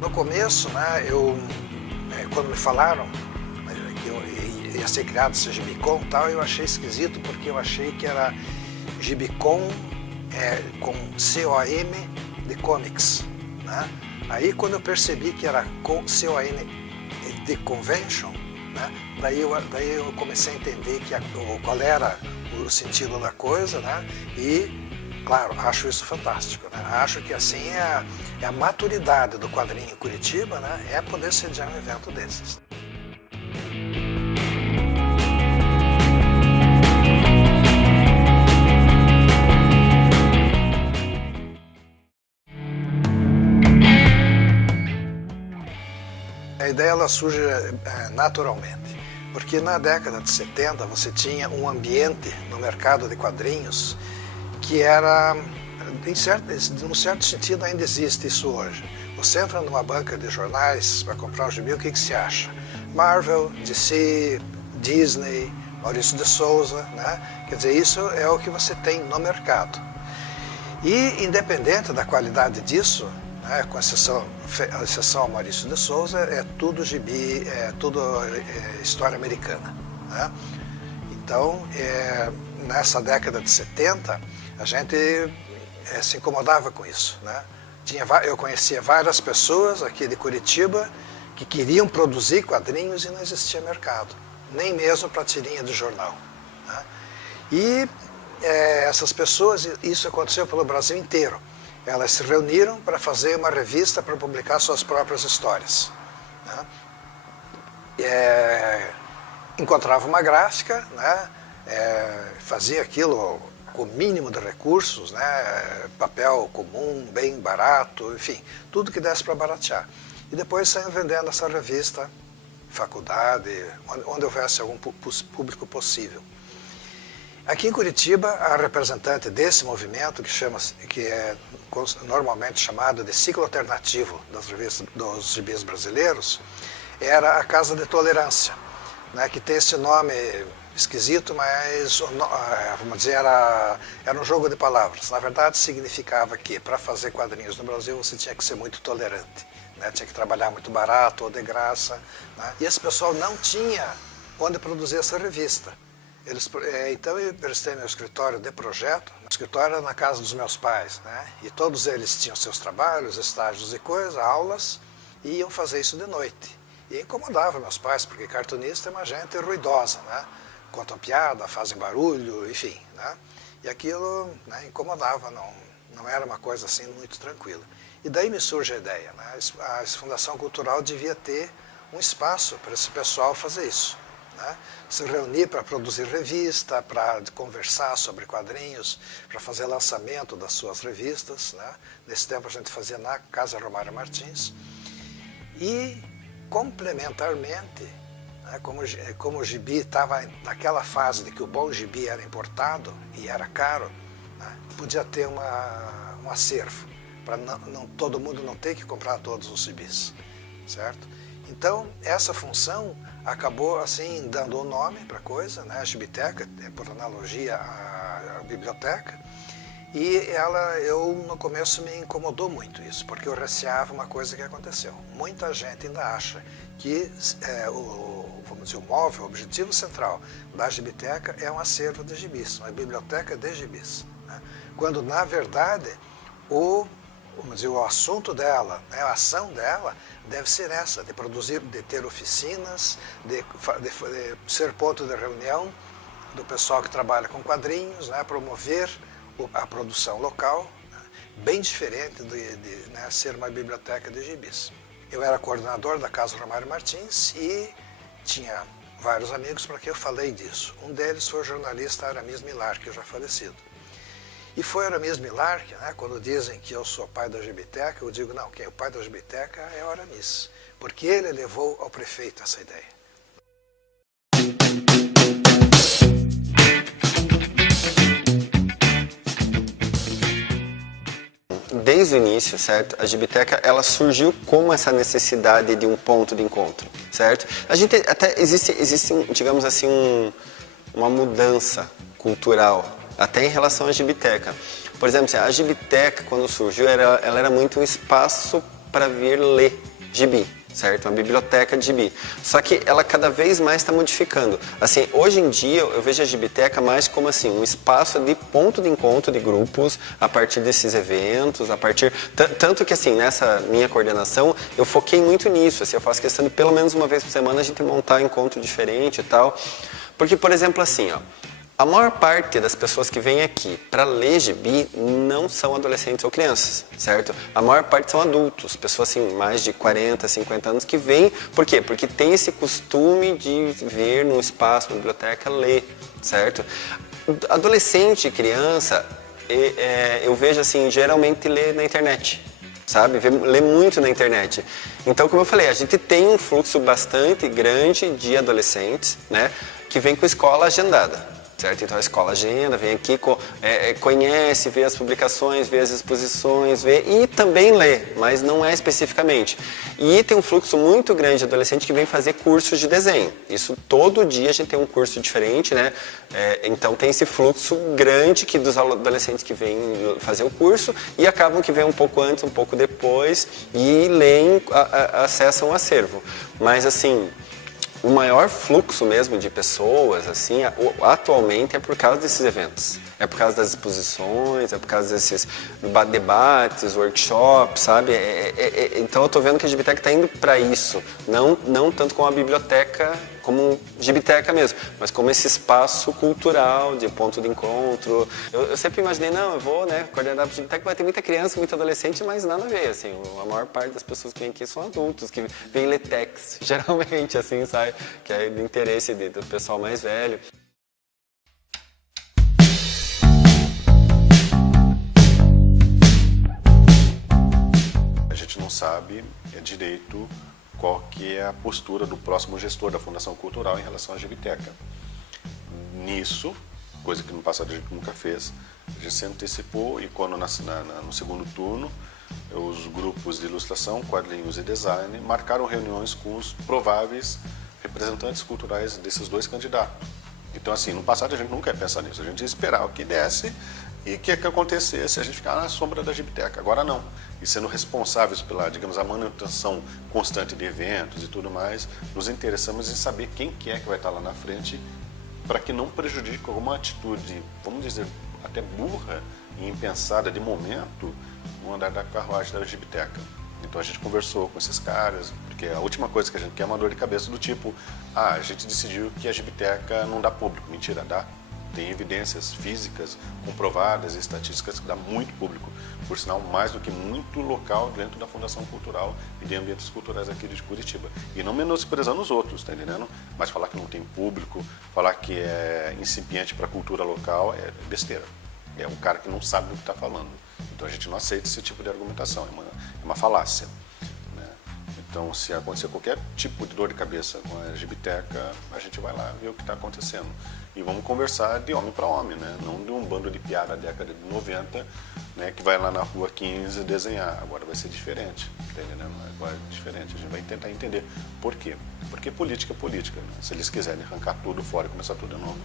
No começo, né, quando me falaram que eu ia ser criado esse Gibicon e tal, eu achei esquisito porque eu achei que era Gibicon com C-O-M de comics, né? Aí quando eu percebi que era C-O-N de convention, né, daí eu comecei a entender qual era o sentido da coisa, né? E, claro, acho isso fantástico, né? Acho que assim é a maturidade do quadrinho em Curitiba, né? É poder sediar um evento desses. A ideia ela surge naturalmente, porque na década de 70 você tinha um ambiente no mercado de quadrinhos que era, em um certo sentido ainda existe isso hoje. Você entra numa banca de jornais para comprar um gibi, o que se acha? Marvel, DC, Disney, Maurício de Souza, né? Quer dizer, isso é o que você tem no mercado. E independente da qualidade disso, né, com exceção ao Maurício de Souza, é tudo gibi, é tudo história americana, né? Então, nessa década de 70, a gente se incomodava com isso, né? Eu conhecia várias pessoas aqui de Curitiba que queriam produzir quadrinhos e não existia mercado, nem mesmo para tirinha de jornal, né? E essas pessoas, isso aconteceu pelo Brasil inteiro. Elas se reuniram para fazer uma revista para publicar suas próprias histórias, né? Encontrava uma gráfica, né? Fazia aquilo com o mínimo de recursos, né? Papel comum, bem barato, enfim, tudo que desse para baratear. E depois saíam vendendo essa revista, faculdade, onde houvesse algum público possível. Aqui em Curitiba, a representante desse movimento, que é normalmente chamado de ciclo alternativo dos gibis brasileiros, era a Casa de Tolerância, né, que tem esse nome esquisito, mas, vamos dizer, era um jogo de palavras. Na verdade, significava que para fazer quadrinhos no Brasil você tinha que ser muito tolerante, né, tinha que trabalhar muito barato ou de graça, né, e esse pessoal não tinha onde produzir essa revista. Então eu prestei meu escritório de projeto. O escritório era na casa dos meus pais, né? E todos eles tinham seus trabalhos, estágios e coisas, aulas, e iam fazer isso de noite. E incomodava meus pais, porque cartunista é uma gente ruidosa, né? Contam piada, fazem barulho, enfim, né? E aquilo, né, incomodava, não era uma coisa assim muito tranquila. E daí me surge a ideia, né? A Fundação Cultural devia ter um espaço para esse pessoal fazer isso, né? Se reunir para produzir revista, para conversar sobre quadrinhos, para fazer lançamento das suas revistas, né? Nesse tempo a gente fazia na Casa Romário Martins. E, complementarmente, né, como o gibi estava naquela fase de que o bom gibi era importado e era caro, né, podia ter um acervo, para todo mundo não ter que comprar todos os gibis, certo? Então, essa função acabou, assim, dando o nome para a coisa, né? A Gibiteca, por analogia à biblioteca, e eu no começo me incomodou muito isso, porque eu receava uma coisa que aconteceu. Muita gente ainda acha que vamos dizer, o móvel, o objetivo central da Gibiteca é um acervo de gibis, uma biblioteca de gibis, né? Quando, na verdade, vamos dizer, o assunto dela, né, a ação dela deve ser essa, de produzir, de ter oficinas, de ser ponto de reunião do pessoal que trabalha com quadrinhos, né, promover a produção local, né, bem diferente de né, ser uma biblioteca de gibis. Eu era coordenador da Casa Romário Martins e tinha vários amigos para quem eu falei disso. Um deles foi o jornalista Aramis Millar, que já falecido. E foi Aramis Millar, né, quando dizem que eu sou pai da Gibiteca, eu digo, não, quem é o pai da Gibiteca é o Aramis, porque ele levou ao prefeito essa ideia. Desde o início, certo? A Gibiteca, ela surgiu como essa necessidade de um ponto de encontro, certo? A gente até existe digamos assim, uma mudança cultural, até em relação à Gibiteca. Por exemplo, assim, a Gibiteca, quando surgiu, ela era muito um espaço para vir ler gibi, certo? Uma biblioteca de gibi. Só que ela cada vez mais está modificando. Assim, hoje em dia eu vejo a Gibiteca mais como assim, um espaço de ponto de encontro de grupos a partir desses eventos, a partir... Tanto que assim, nessa minha coordenação, eu foquei muito nisso. Assim, eu faço questão de pelo menos uma vez por semana a gente montar um encontro diferente e tal. Porque, por exemplo, assim, ó, a maior parte das pessoas que vêm aqui para ler gibi não são adolescentes ou crianças, certo? A maior parte são adultos, pessoas assim, mais de 40, 50 anos que vêm. Por quê? Porque tem esse costume de vir num espaço, numa biblioteca, ler, certo? Adolescente e criança, eu vejo assim, geralmente lê na internet, sabe? Lê muito na internet. Então, como eu falei, a gente tem um fluxo bastante grande de adolescentes, né, que vem com escola agendada. Certo? Então a escola agenda, vem aqui, conhece, vê as publicações, vê as exposições, vê e também lê, mas não é especificamente. E tem um fluxo muito grande de adolescente que vem fazer cursos de desenho. Isso todo dia a gente tem um curso diferente, né? Então tem esse fluxo grande que dos adolescentes que vêm fazer o curso e acabam que vêm um pouco antes, um pouco depois e leem, acessam o acervo. Mas assim, o maior fluxo mesmo de pessoas, assim, atualmente é por causa desses eventos. É por causa das exposições, é por causa desses debates, workshops, sabe? Então eu estou vendo que a Gibiteca está indo para isso. Não tanto como a biblioteca, como Gibiteca mesmo, mas como esse espaço cultural, de ponto de encontro. Eu sempre imaginei, não, eu vou, né, coordenar a Gibiteca, vai ter muita criança, muito adolescente, mas nada a ver, assim. A maior parte das pessoas que vêm aqui são adultos, que vêm ler text, geralmente, assim, sabe? Que é do interesse do pessoal mais velho. A gente não sabe direito qual que é a postura do próximo gestor da Fundação Cultural em relação à Gibiteca. Nisso, coisa que no passado a gente nunca fez, a gente se antecipou e quando no segundo turno, os grupos de ilustração, quadrinhos e design marcaram reuniões com os prováveis representantes culturais desses dois candidatos. Então, assim, no passado a gente nunca ia pensar nisso, a gente ia esperar o que desse e o que acontecesse, a gente ficar na sombra da Gibiteca. Agora não. E sendo responsáveis pela, digamos, a manutenção constante de eventos e tudo mais, nos interessamos em saber quem que é que vai estar lá na frente para que não prejudique alguma atitude, vamos dizer, até burra e impensada de momento no andar da carruagem da Gibiteca. Então a gente conversou com esses caras, porque a última coisa que a gente quer é uma dor de cabeça do tipo, a gente decidiu que a Gibiteca não dá público. Mentira, dá. Tem evidências físicas comprovadas e estatísticas que dá muito público, por sinal mais do que muito local dentro da Fundação Cultural e de ambientes culturais aqui de Curitiba. E não menosprezando os outros, tá entendendo? Mas falar que não tem público, falar que é incipiente para a cultura local é besteira. É um cara que não sabe do que está falando. Então a gente não aceita esse tipo de argumentação, é uma falácia. Né? Então se acontecer qualquer tipo de dor de cabeça com a Gibiteca, a gente vai lá ver o que está acontecendo. E vamos conversar de homem para homem, né? Não de um bando de piada da década de 90, né, que vai lá na rua 15 desenhar. Agora vai ser diferente, tá entendendo? Agora é diferente, a gente vai tentar entender por quê. Porque política é política, né? Se eles quiserem arrancar tudo fora e começar tudo de novo,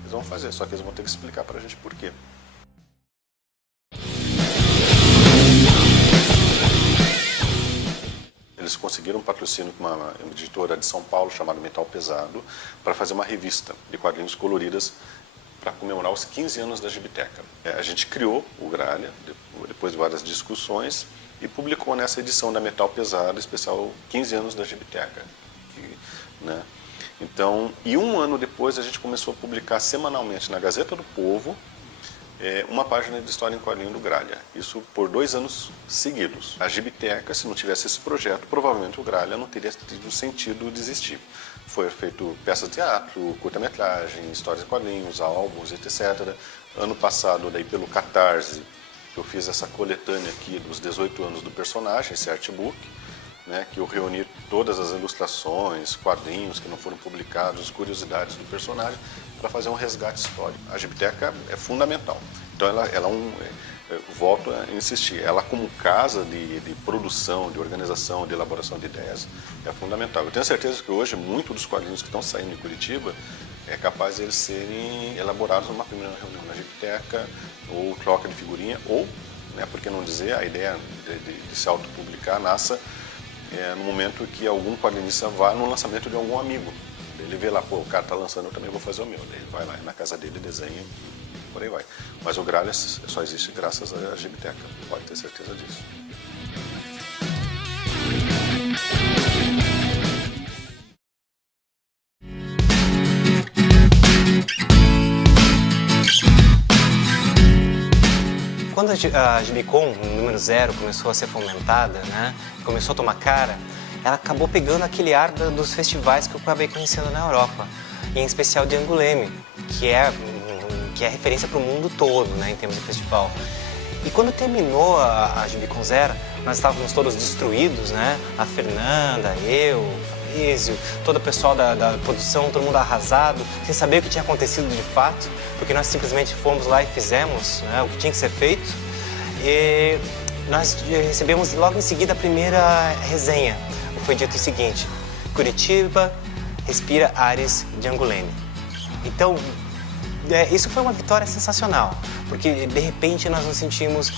eles vão fazer, só que eles vão ter que explicar para a gente por quê. Eles conseguiram um patrocínio com uma editora de São Paulo chamada Metal Pesado para fazer uma revista de quadrinhos coloridas para comemorar os 15 anos da Gibiteca. A gente criou o Gralha, depois de várias discussões, e publicou nessa edição da Metal Pesado, especial 15 anos da Gibiteca. Né? Então, e um ano depois a gente começou a publicar semanalmente na Gazeta do Povo uma página de história em quadrinho do Gralha. Isso por 2 anos seguidos. A Gibiteca, se não tivesse esse projeto, provavelmente o Gralha não teria tido sentido de existir. Foi feito peças de teatro, curta-metragem, histórias em quadrinhos, álbuns, etc. Ano passado, daí pelo Catarse, eu fiz essa coletânea aqui dos 18 anos do personagem, esse artbook, né, que eu reuni todas as ilustrações, quadrinhos que não foram publicados, curiosidades do personagem, para fazer um resgate histórico. A Gibiteca é fundamental. Então ela volto a insistir, ela como casa de produção, de organização, de elaboração de ideias, é fundamental. Eu tenho certeza que hoje, muito dos quadrinhos que estão saindo em Curitiba é capaz de eles serem elaborados numa primeira reunião na Gibiteca, ou troca de figurinha, ou, né, por que não dizer, a ideia de se autopublicar nasce no momento que algum quadrinista vá no lançamento de algum amigo. Ele vê lá, pô, o cara está lançando, eu também vou fazer o meu. Daí ele vai lá na casa dele, desenha e por aí vai. Mas o Gralhas só existe graças à Gibiteca, pode ter certeza disso. Quando a Gibicon, número 0, começou a ser fomentada, né, começou a tomar cara, ela acabou pegando aquele ar dos festivais que eu acabei conhecendo na Europa, e em especial de Angoulême, que é referência para o mundo todo, né, em termos de festival. E quando terminou a Gibicon 0, nós estávamos todos destruídos, né, a Fernanda, eu, o Fabrício, todo o pessoal da produção, todo mundo arrasado, sem saber o que tinha acontecido de fato, porque nós simplesmente fomos lá e fizemos, né, o que tinha que ser feito. E nós recebemos logo em seguida a primeira resenha. Foi dito o seguinte: Curitiba respira ares de Angoulême. Então, isso foi uma vitória sensacional, porque de repente nós nos sentimos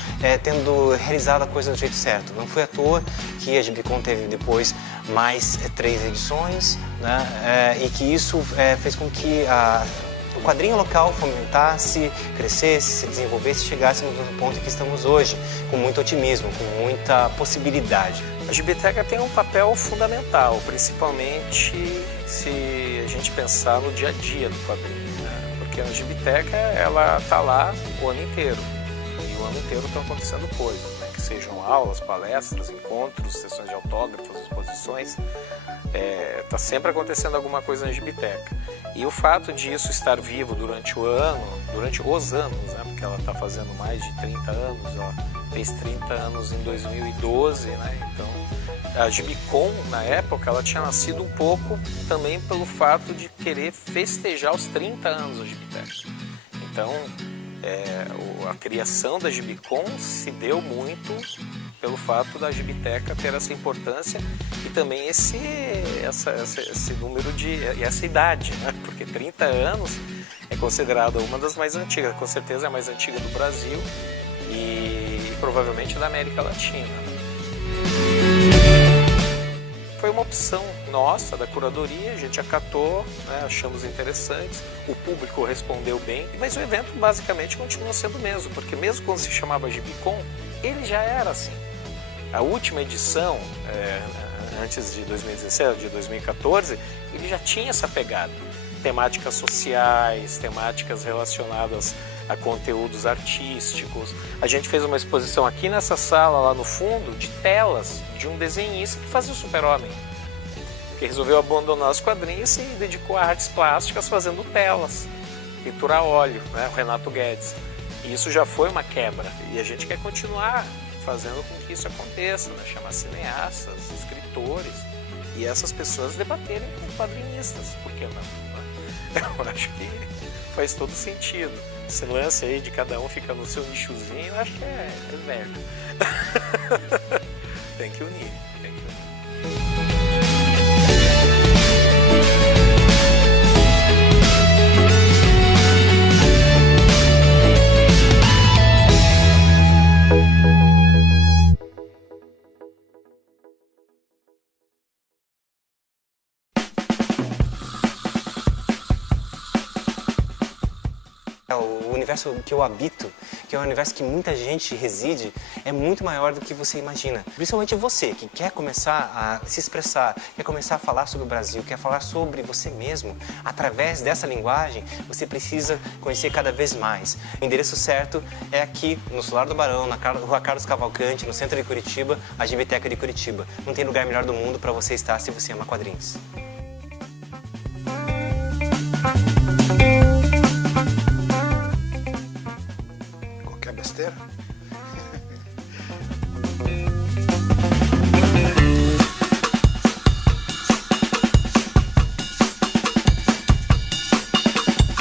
tendo realizado a coisa do jeito certo. Não foi à toa que a Gibicon teve depois mais 3 edições, né, e que isso fez com que o quadrinho local fomentasse, crescesse, se desenvolvesse, chegássemos no ponto em que estamos hoje, com muito otimismo, com muita possibilidade. A Gibiteca tem um papel fundamental, principalmente se a gente pensar no dia a dia do quadrinho, né? Porque a Gibiteca, ela está lá o ano inteiro, e o ano inteiro estão acontecendo coisas, né? Que sejam aulas, palestras, encontros, sessões de autógrafos, exposições, está sempre acontecendo alguma coisa na Gibiteca. E o fato de isso estar vivo durante o ano, durante os anos, né? Porque ela está fazendo mais de 30 anos, ela fez 30 anos em 2012, né? Então, a Gibicon, na época, ela tinha nascido um pouco também pelo fato de querer festejar os 30 anos da Gibiteca. Então, a criação da Gibicon se deu muito pelo fato da Gibiteca ter essa importância e também esse número e essa idade, né? Porque 30 anos é considerada uma das mais antigas, com certeza é a mais antiga do Brasil e provavelmente da América Latina. Foi uma opção nossa, da curadoria, a gente acatou, né, achamos interessantes, o público respondeu bem, mas o evento basicamente continua sendo o mesmo, porque mesmo quando se chamava Gibicon, ele já era assim. A última edição, antes de 2017, de 2014, ele já tinha essa pegada. Temáticas sociais, temáticas relacionadas a conteúdos artísticos. A gente fez uma exposição aqui nessa sala, lá no fundo, de telas de um desenhista que fazia o Super-Homem, que resolveu abandonar os quadrinhos e se dedicou a artes plásticas fazendo telas, pintura a óleo, né? O Renato Guedes. E isso já foi uma quebra e a gente quer continuar fazendo com que isso aconteça, né? Chamar cineastas, escritores e essas pessoas debaterem com quadrinistas, por que não? Eu acho que faz todo sentido. Esse lance aí de cada um ficar no seu nichozinho, eu acho que é velho. Tem que unir, tem que unir. O universo que eu habito, que é um universo que muita gente reside, é muito maior do que você imagina. Principalmente você, que quer começar a se expressar, quer começar a falar sobre o Brasil, quer falar sobre você mesmo. Através dessa linguagem, você precisa conhecer cada vez mais. O endereço certo é aqui, no Solar do Barão, na Rua Carlos Cavalcante, no centro de Curitiba, a Gibiteca de Curitiba. Não tem lugar melhor do mundo para você estar se você ama quadrinhos.